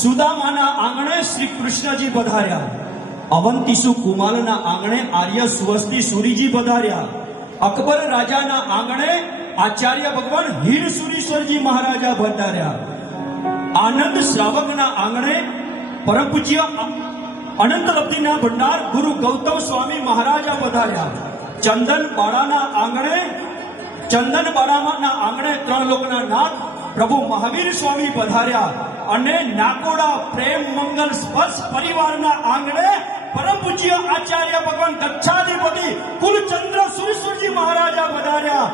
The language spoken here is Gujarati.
સુદામાના આંગણે શ્રી કૃષ્ણજી પધાર્યા, અવંતીસુ કુમારના આંગણે આર્ય સુવસ્તી સુરીજી પધાર્યા, અકબર રાજાના આંગણે આચાર્ય ભગવાન હીર સુરીશ્વરજી મહારાજા પધાર્યા, આનંદ શ્રાવકના આંગણે પરમ પૂજ્ય અનંત લબ્ધિના ભંડાર ગુરુ ગૌતમ સ્વામી મહારાજા પધાર્યા, ચંદન બાળાના આંગણે ત્રણ લોકના નાથ પ્રભુ મહાવીર સ્વામી પધાર્યા અને નાકોડા પ્રેમ મંગલ સ્પર્શ પરિવારના આંગણે પરમ પૂજ્ય આચાર્ય ભગવાન દક્ષાધિપતિ કુલચંદ્ર સુરેશ્વરજી મહારાજા પધાર્યા।